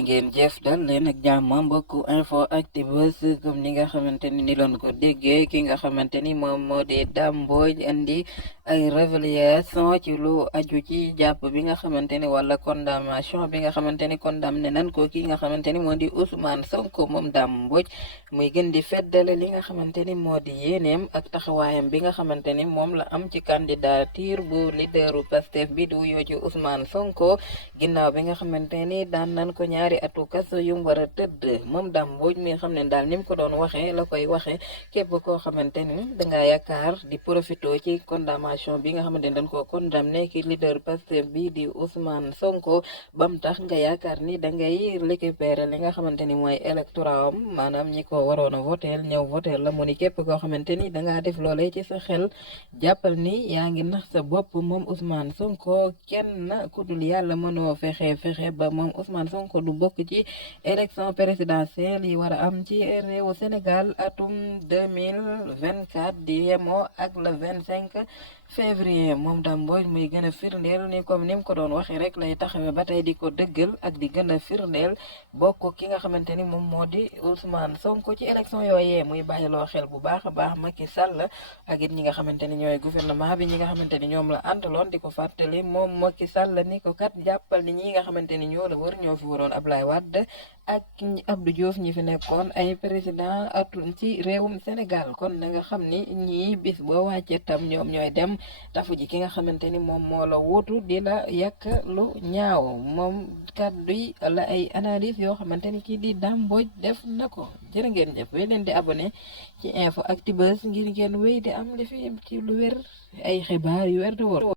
ngeen jëf dal leen ak jàmm mbokku info Actubuzz comme ni nga xamante ni loon ko déggee ki nga xamante ni moom moo di Dame Mbodj indi ay révélation ci lu aju ci jàpp bi nga xamante ni wala condamnation bi nga xamante ni condamné nan ko ki nga xamante ni moo di Ousmane Sonko moom Dame Mbodj muy gën di feddale li nga xamante ni moo di yéeneem ak taxawaayam bi nga xamante ni moom la am ci candidature bu leaderu Pastef bi di wuyoo ci Ousmane Sonko ginnaaw bi nga xamante ni daan nan ko ñaari atu kaso yu mu war a tëdd moom Dame Mbodj mi xam ne daal ni mu ko doon waxee la koy waxee képp koo xamante ni dangaa yaakaar di profito ci condamnation bi nga xamante ni dañ koo condamné ki leader Pastef bi di Ousmane Sonko bam tax nga yaakaar ni dangay récupérer li nga xamante ni mooy électorat am maanaam ñi ko waroon a voteel ñëw voteel la mu ni képp koo xamante ni dangaa def loolee ci sa xel jàppal ni yaa ngi nax sa bopp moom Ousmane Sonko kenn ku dul yàlla mënoo fexe ba moom Ousmane Sonko du bokk ci élection présidentielle yi war a am ci réewu Sénégal atum 2024 di yemoo ak le 25 février moom Dame Mbodj muy gën a firndeel ni comme ni mu ko doon waxee rek lay taxawee ba tey di ko dëggal ak di gën a firndeel bokk ki nga xamante ni moom moo di Ousmane Sonko ci élection yooyee muy bàyyiloo xel bu baax a baax Macky Sall ak it ñi nga xamante ni ñooy gouvernement bi ñi nga xamante ni ñoom la àndaloon di ko fàttali moom Macky Sall ni ko kat jàppal ni ñi nga xamante ni ñoo la wër ñoo fi waroon Ablaye Wade ak Abdou Diouf ñi fi nekkoon ay président atum ci réewum Sénégal kon na nga xam ni ñii bis boo wàccee tam ñoom ñooy dem tafu ji ki nga xamante ni moom moo la wuutu di la yàq lu ñaaw moom kàddu yi la ay analyse yoo xamante ni kii di Dame Mbodj def na ko jërë ngeen jëf wéy leen di abonné ci info Actubuzz ngir ngeen wéy di am li fi ci lu wér ay xibaar yu wér te wóor